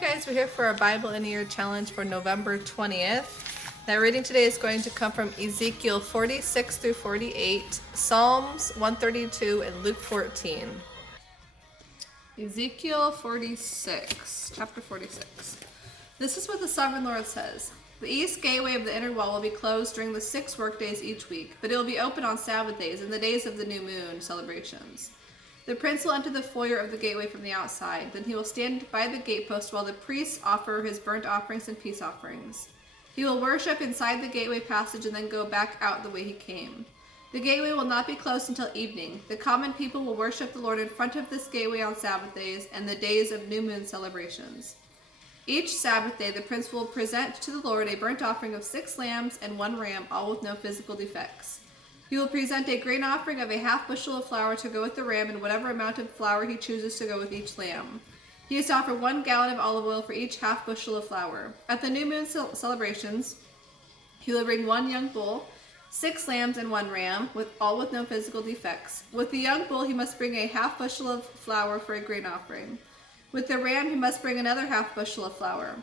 Hi guys, we're here for our Bible in a Year challenge for November 20th. That reading today is going to come from Ezekiel 46 through 48, Psalms 132, and Luke 14. Ezekiel 46, chapter 46. This is what the Sovereign Lord says. The east gateway of the inner wall will be closed during the 6 work days each week, but it will be open on Sabbath days and the days of the new moon celebrations. The prince will enter the foyer of the gateway from the outside. Then he will stand by the gatepost while the priests offer his burnt offerings and peace offerings. He will worship inside the gateway passage and then go back out the way he came. The gateway will not be closed until evening. The common people will worship the Lord in front of this gateway on Sabbath days and the days of new moon celebrations. Each Sabbath day, the prince will present to the Lord a burnt offering of 6 lambs and 1 ram, all with no physical defects. He will present a grain offering of a half bushel of flour to go with the ram and whatever amount of flour he chooses to go with each lamb. He is to offer 1 gallon of olive oil for each half bushel of flour. At the new moon celebrations, he will bring 1 young bull, 6 lambs, and 1 ram, all with no physical defects. With the young bull, he must bring a half bushel of flour for a grain offering. With the ram, he must bring another half bushel of flour.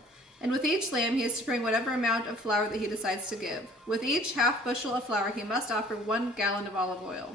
And with each lamb, he is to bring whatever amount of flour that he decides to give. With each half bushel of flour, he must offer 1 gallon of olive oil.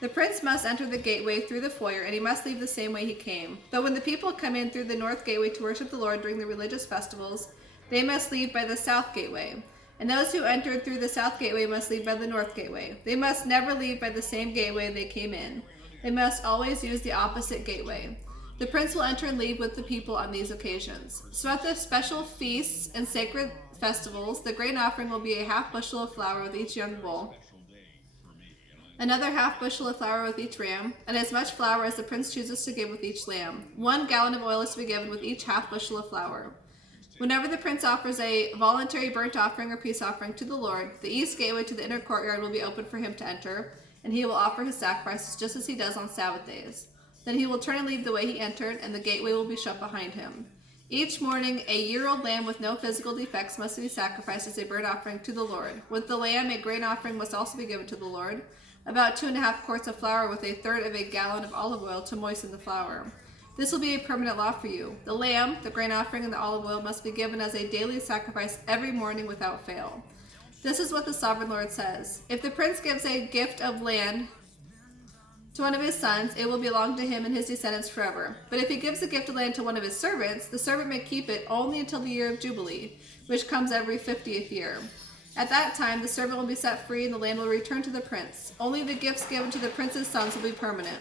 The prince must enter the gateway through the foyer, and he must leave the same way he came. But when the people come in through the north gateway to worship the Lord during the religious festivals, they must leave by the south gateway. And those who entered through the south gateway must leave by the north gateway. They must never leave by the same gateway they came in. They must always use the opposite gateway. The prince will enter and leave with the people on these occasions. So at the special feasts and sacred festivals, the grain offering will be a half bushel of flour with each young bull, another half bushel of flour with each ram, and as much flour as the prince chooses to give with each lamb. 1 gallon of oil is to be given with each half bushel of flour. Whenever the prince offers a voluntary burnt offering or peace offering to the Lord, the east gateway to the inner courtyard will be open for him to enter, and he will offer his sacrifices just as he does on Sabbath days. Then he will turn and leave the way he entered, and the gateway will be shut behind him. Each morning, a year-old lamb with no physical defects must be sacrificed as a burnt offering to the Lord. With the lamb, a grain offering must also be given to the Lord, about 2½ quarts of flour with 1/3 of a gallon of olive oil to moisten the flour. This will be a permanent law for you. The lamb, the grain offering, and the olive oil must be given as a daily sacrifice every morning without fail. This is what the Sovereign Lord says. If the prince gives a gift of land to one of his sons, it will belong to him and his descendants forever. But if he gives a gift of land to one of his servants, the servant may keep it only until the year of Jubilee, which comes every 50th year. At that time, the servant will be set free and the land will return to the prince. Only the gifts given to the prince's sons will be permanent.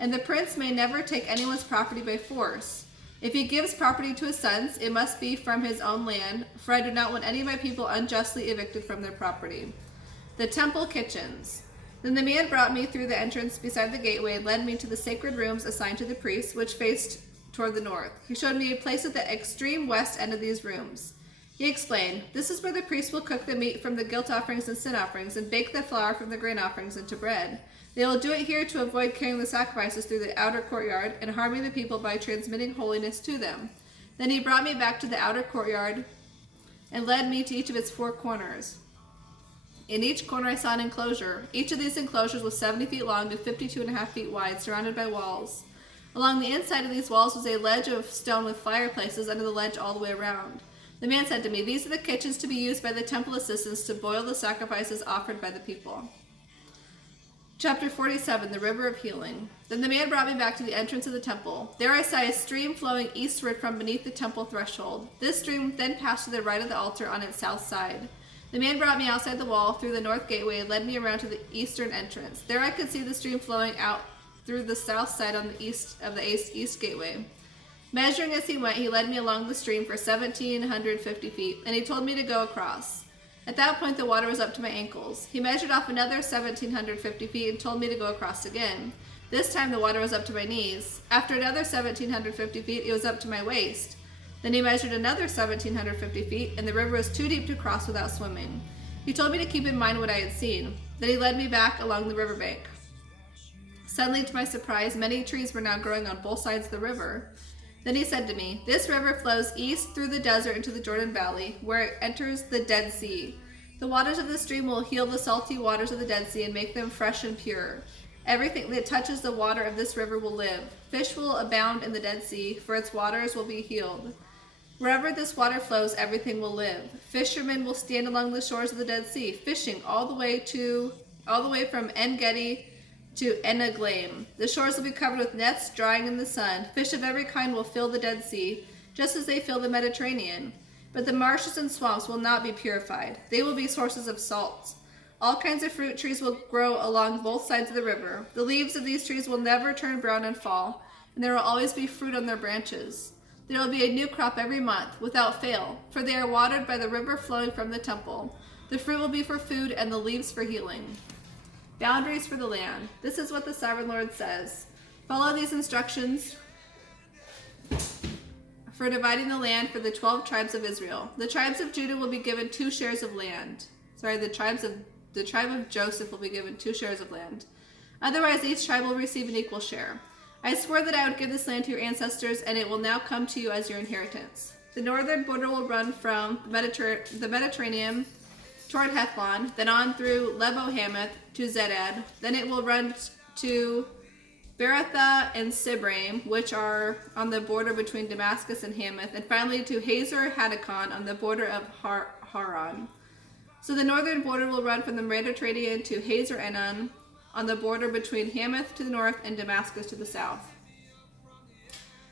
And the prince may never take anyone's property by force. If he gives property to his sons, it must be from his own land, for I do not want any of my people unjustly evicted from their property. The temple kitchens. Then the man brought me through the entrance beside the gateway and led me to the sacred rooms assigned to the priests, which faced toward the north. He showed me a place at the extreme west end of these rooms. He explained, "This is where the priests will cook the meat from the guilt offerings and sin offerings and bake the flour from the grain offerings into bread. They will do it here to avoid carrying the sacrifices through the outer courtyard and harming the people by transmitting holiness to them." Then he brought me back to the outer courtyard and led me to each of its 4 corners. In each corner I saw an enclosure. Each of these enclosures was 70 feet long and 52.5 feet wide, surrounded by walls. Along the inside of these walls was a ledge of stone with fireplaces under the ledge all the way around. The man said to me, "These are the kitchens to be used by the temple assistants to boil the sacrifices offered by the people." Chapter 47, the River of Healing. Then the man brought me back to the entrance of the temple. There I saw a stream flowing eastward from beneath the temple threshold. This stream then passed to the right of the altar on its south side. The man brought me outside the wall through the north gateway and led me around to the eastern entrance. There I could see the stream flowing out through the south side on the east of the east gateway. Measuring as he went, he led me along the stream for 1,750 feet, and he told me to go across. At that point, the water was up to my ankles. He measured off another 1,750 feet and told me to go across again. This time, the water was up to my knees. After another 1,750 feet, it was up to my waist. Then he measured another 1,750 feet, and the river was too deep to cross without swimming. He told me to keep in mind what I had seen. Then he led me back along the riverbank. Suddenly, to my surprise, many trees were now growing on both sides of the river. Then he said to me, "This river flows east through the desert into the Jordan Valley, where it enters the Dead Sea. The waters of the stream will heal the salty waters of the Dead Sea and make them fresh and pure. Everything that touches the water of this river will live. Fish will abound in the Dead Sea, for its waters will be healed. Wherever this water flows, everything will live. Fishermen will stand along the shores of the Dead Sea, fishing all the way from En Gedi to Eneglaim. The shores will be covered with nets drying in the sun. Fish of every kind will fill the Dead Sea, just as they fill the Mediterranean. But the marshes and swamps will not be purified. They will be sources of salt. All kinds of fruit trees will grow along both sides of the river. The leaves of these trees will never turn brown and fall, and there will always be fruit on their branches. There will be a new crop every month, without fail, for they are watered by the river flowing from the temple. The fruit will be for food and the leaves for healing. Boundaries for the land. This is what the Sovereign Lord says. Follow these instructions for dividing the land for the 12 tribes of Israel. The tribes of Judah will be given 2 shares of land. The tribe of Joseph will be given 2 shares of land. Otherwise, each tribe will receive an equal share. I swore that I would give this land to your ancestors, and it will now come to you as your inheritance. The northern border will run from the Mediterranean toward Hethlon, then on through Lebo Hamath to Zedad. Then it will run to Beratha and Sibraim, which are on the border between Damascus and Hamath, and finally to Hazor Hadakon on the border of Haran. So the northern border will run from the Mediterranean to Hazor Enon, on the border between Hamath to the north and Damascus to the south.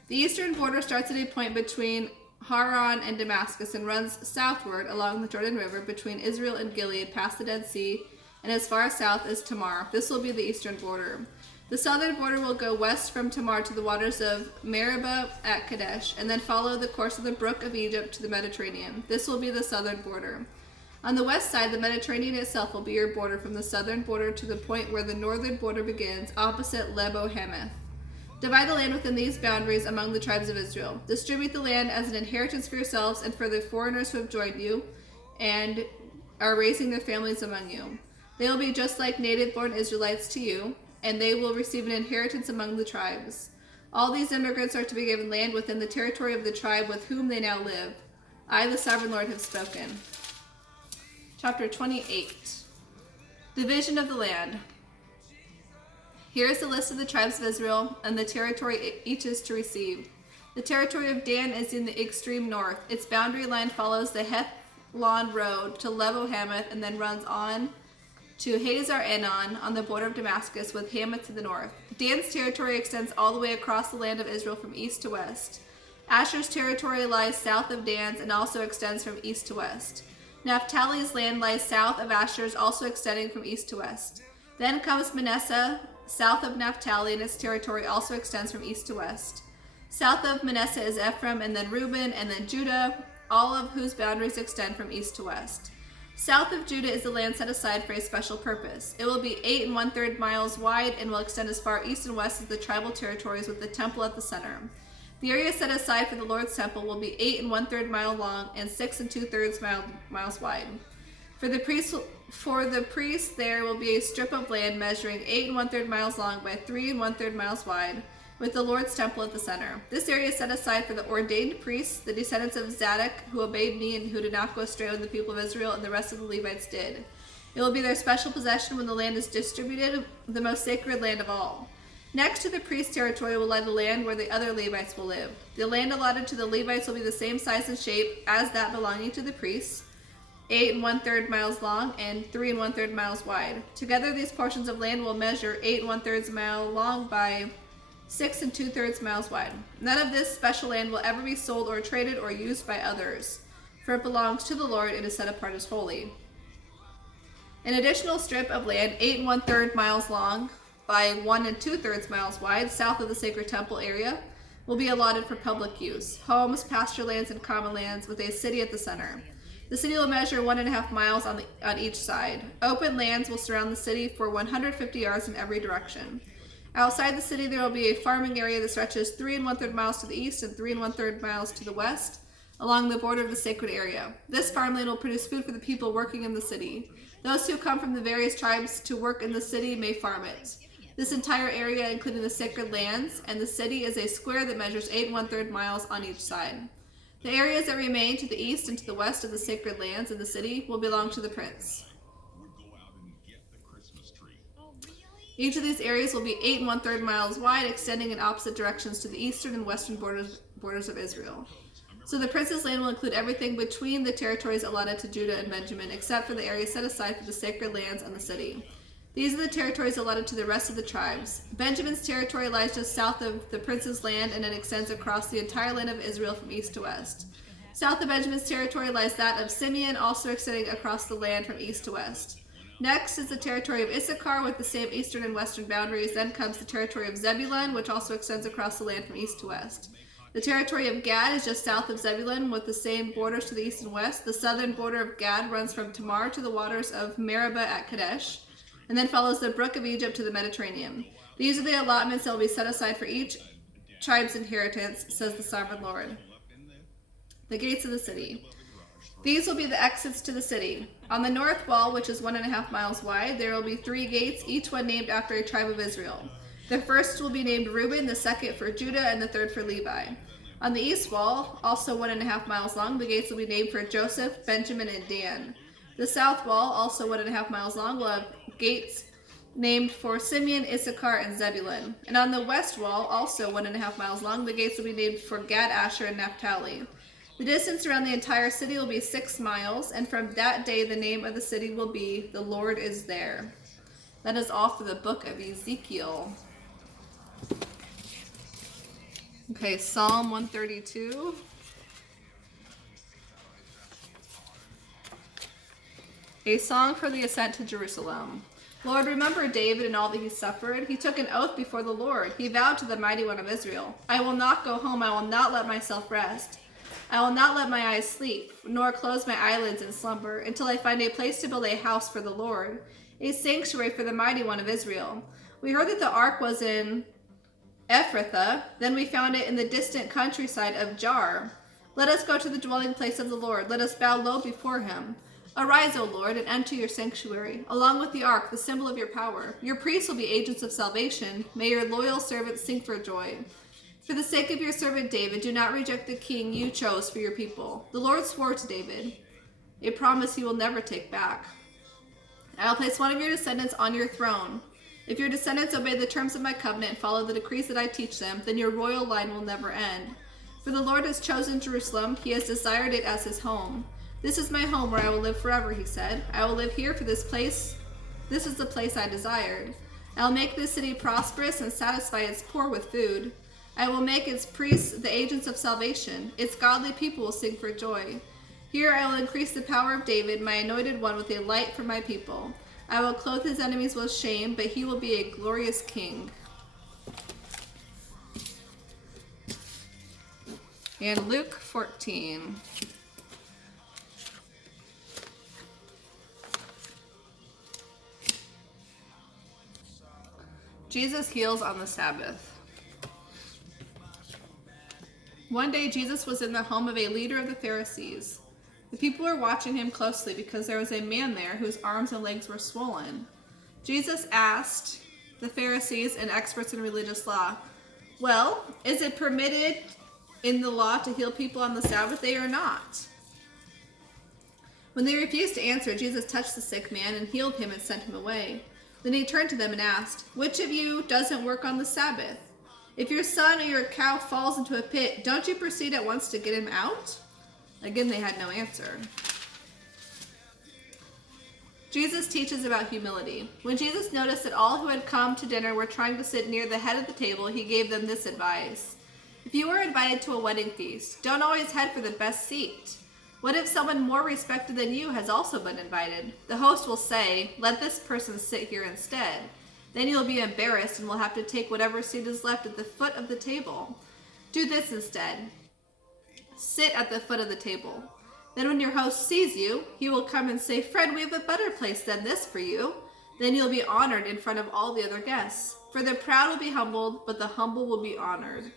The eastern border starts at a point between Haran and Damascus and runs southward along the Jordan River between Israel and Gilead past the Dead Sea and as far south as Tamar. This will be the eastern border. The southern border will go west from Tamar to the waters of Meribah at Kadesh and then follow the course of the brook of Egypt to the Mediterranean. This will be the southern border. On the west side, the Mediterranean itself will be your border from the southern border to the point where the northern border begins, opposite Lebo Hamath. Divide the land within these boundaries among the tribes of Israel. Distribute the land as an inheritance for yourselves and for the foreigners who have joined you and are raising their families among you. They will be just like native-born Israelites to you, and they will receive an inheritance among the tribes. All these immigrants are to be given land within the territory of the tribe with whom they now live. I, the Sovereign Lord, have spoken. Chapter 28. Division of the land. Here is the list of the tribes of Israel and the territory each is to receive. The territory of Dan is in the extreme north. Its boundary line follows the Hethlon road to Lebo Hamath and then runs on to Hazar Enon on the border of Damascus with Hamath to the north. Dan's territory extends all the way across the land of Israel from east to west. Asher's territory lies south of Dan's and also extends from east to west. Naphtali's land lies south of Asher's, also extending from east to west. Then comes Manasseh, south of Naphtali, and its territory also extends from east to west. South of Manasseh is Ephraim, and then Reuben, and then Judah, all of whose boundaries extend from east to west. South of Judah is the land set aside for a special purpose. It will be 8 1/3 miles wide and will extend as far east and west as the tribal territories with the temple at the center. The area set aside for the Lord's temple will be 8 1/3 mile long and 6 2/3 miles wide. For the priests there will be a strip of land measuring 8 1/3 miles long by 3 1/3 miles wide, with the Lord's temple at the center. This area is set aside for the ordained priests, the descendants of Zadok, who obeyed me and who did not go astray when the people of Israel and the rest of the Levites did. It will be their special possession when the land is distributed, the most sacred land of all. Next to the priest's territory will lie the land where the other Levites will live. The land allotted to the Levites will be the same size and shape as that belonging to the priests, 8 1/3 miles long and 3 1/3 miles wide. Together, these portions of land will measure 8 1/3 mile long by 6 2/3 miles wide. None of this special land will ever be sold or traded or used by others, for it belongs to the Lord. It is set apart as holy. An additional strip of land, 8 1/3 miles long by 1 2/3 miles wide, south of the sacred temple area, will be allotted for public use. Homes, pasture lands, and common lands with a city at the center. The city will measure 1.5 miles on each side. Open lands will surround the city for 150 yards in every direction. Outside the city, there will be a farming area that stretches 3 1/3 miles to the east and 3 1/3 miles to the west, along the border of the sacred area. This farmland will produce food for the people working in the city. Those who come from the various tribes to work in the city may farm it. This entire area, including the sacred lands and the city, is a square that measures 8 1/3 miles on each side. The areas that remain to the east and to the west of the sacred lands and the city will belong to the prince. Each of these areas will be 8 1/3 miles wide, extending in opposite directions to the eastern and western borders of Israel. So the prince's land will include everything between the territories allotted to Judah and Benjamin, except for the area set aside for the sacred lands and the city. These are the territories allotted to the rest of the tribes. Benjamin's territory lies just south of the prince's land, and it extends across the entire land of Israel from east to west. South of Benjamin's territory lies that of Simeon, also extending across the land from east to west. Next is the territory of Issachar with the same eastern and western boundaries. Then comes the territory of Zebulun, which also extends across the land from east to west. The territory of Gad is just south of Zebulun with the same borders to the east and west. The southern border of Gad runs from Tamar to the waters of Meribah at Kadesh, and then follows the brook of Egypt to the Mediterranean. These are the allotments that will be set aside for each tribe's inheritance, says the sovereign Lord. The gates of the city. These will be the exits to the city. On the north wall, which is 1.5 miles wide, there will be 3 gates, each one named after a tribe of Israel. The first will be named Reuben, the second for Judah, and the third for Levi. On the east wall, also 1.5 miles long, the gates will be named for Joseph, Benjamin, and Dan. The south wall, also 1.5 miles long, will have gates named for Simeon, Issachar, and Zebulun. And on the west wall, also 1.5 miles long, the gates will be named for Gad, Asher, and Naphtali. The distance around the entire city will be 6 miles, and from that day the name of the city will be "The Lord is There." That is all for the book of Ezekiel. Okay, Psalm 132. A song for the ascent to Jerusalem. Lord, remember David and all that he suffered. He took an oath before the Lord. He vowed to the Mighty One of Israel, I will not go home. I will not let myself rest. I will not let my eyes sleep, nor close my eyelids in slumber, until I find a place to build a house for the Lord, a sanctuary for the Mighty One of Israel. We heard that the ark was in Ephrathah, then we found it in the distant countryside of Jar. Let us go to the dwelling place of the Lord. Let us bow low before him. Arise, O Lord, and enter your sanctuary, along with the ark, the symbol of your power. Your priests will be agents of salvation. May your loyal servants sing for joy. For the sake of your servant David, do not reject the king you chose for your people. The Lord swore to David, a promise he will never take back. I will place one of your descendants on your throne. If your descendants obey the terms of my covenant and follow the decrees that I teach them, then your royal line will never end. For the Lord has chosen Jerusalem. He has desired it as his home. This is my home where I will live forever, he said. I will live here for this place. This is the place I desired. I will make this city prosperous and satisfy its poor with food. I will make its priests the agents of salvation. Its godly people will sing for joy. Here I will increase the power of David, my anointed one, with a light for my people. I will clothe his enemies with shame, but he will be a glorious king. And Luke 14. Jesus heals on the Sabbath. One day Jesus was in the home of a leader of the Pharisees. The people were watching him closely because there was a man there whose arms and legs were swollen. Jesus asked the Pharisees and experts in religious law, well, is it permitted in the law to heal people on the Sabbath day or not? When they refused to answer, Jesus touched the sick man and healed him and sent him away. Then he turned to them and asked, which of you doesn't work on the Sabbath? If your son or your cow falls into a pit, don't you proceed at once to get him out? Again, they had no answer. Jesus teaches about humility. When Jesus noticed that all who had come to dinner were trying to sit near the head of the table, he gave them this advice. If you are invited to a wedding feast, don't always head for the best seat. What if someone more respected than you has also been invited? The host will say, let this person sit here instead. Then you'll be embarrassed and will have to take whatever seat is left at the foot of the table. Do this instead. Sit at the foot of the table. Then when your host sees you, he will come and say, Fred, we have a better place than this for you. Then you'll be honored in front of all the other guests. For the proud will be humbled, but the humble will be honored.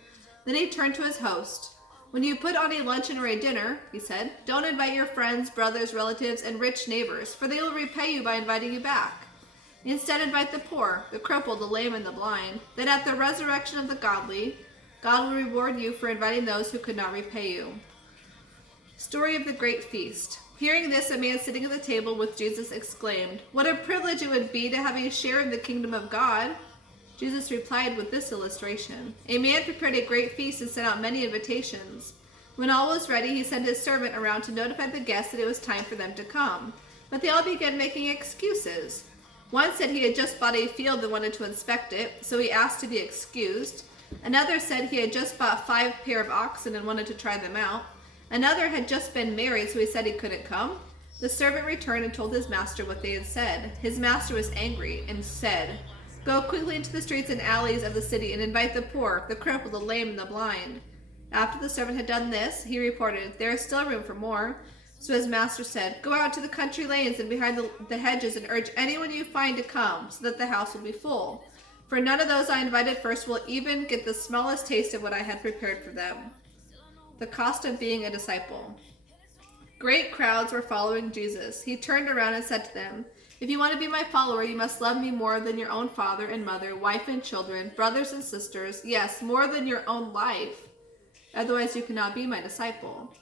Then he turned to his host. When you put on a luncheon or a dinner, he said, don't invite your friends, brothers, relatives, and rich neighbors, for they will repay you by inviting you back. Instead, invite the poor, the crippled, the lame, and the blind. Then at the resurrection of the godly, God will reward you for inviting those who could not repay you. Story of the Great Feast. Hearing this, a man sitting at the table with Jesus exclaimed, what a privilege it would be to have a share in the kingdom of God. Jesus replied with this illustration. A man prepared a great feast and sent out many invitations. When all was ready, he sent his servant around to notify the guests that it was time for them to come. But they all began making excuses. One said he had just bought a field and wanted to inspect it, so he asked to be excused. Another said he had just bought 5 pair of oxen and wanted to try them out. Another had just been married, so he said he couldn't come. The servant returned and told his master what they had said. His master was angry and said, "Go quickly into the streets and alleys of the city and invite the poor, the crippled, the lame, and the blind." After the servant had done this, he reported, "There is still room for more." So his master said, "Go out to the country lanes and behind the hedges and urge anyone you find to come, so that the house will be full. For none of those I invited first will even get the smallest taste of what I had prepared for them." The cost of being a disciple. Great crowds were following Jesus. He turned around and said to them, "If you want to be my follower, you must love me more than your own father and mother, wife and children, brothers and sisters, yes, more than your own life. Otherwise you cannot be my disciple.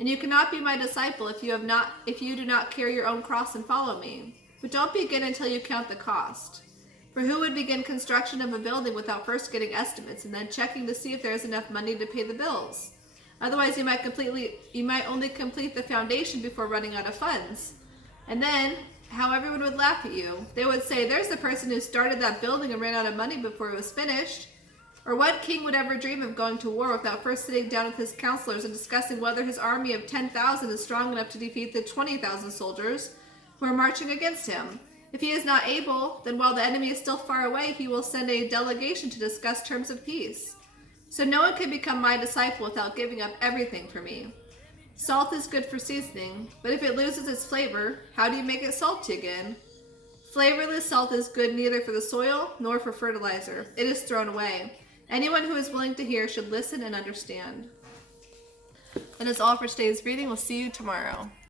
And you cannot be my disciple if you do not carry your own cross and follow me. But don't begin until you count the cost. For who would begin construction of a building without first getting estimates and then checking to see if there is enough money to pay the bills? Otherwise you might only complete the foundation before running out of funds. And then how everyone would laugh at you. They would say, 'There's the person who started that building and ran out of money before it was finished.' Or what king would ever dream of going to war without first sitting down with his counselors and discussing whether his army of 10,000 is strong enough to defeat the 20,000 soldiers who are marching against him? If he is not able, then while the enemy is still far away, he will send a delegation to discuss terms of peace. So no one can become my disciple without giving up everything for me. Salt is good for seasoning, but if it loses its flavor, how do you make it salty again? Flavorless salt is good neither for the soil nor for fertilizer. It is thrown away. Anyone who is willing to hear should listen and understand." That is all for today's reading. We'll see you tomorrow.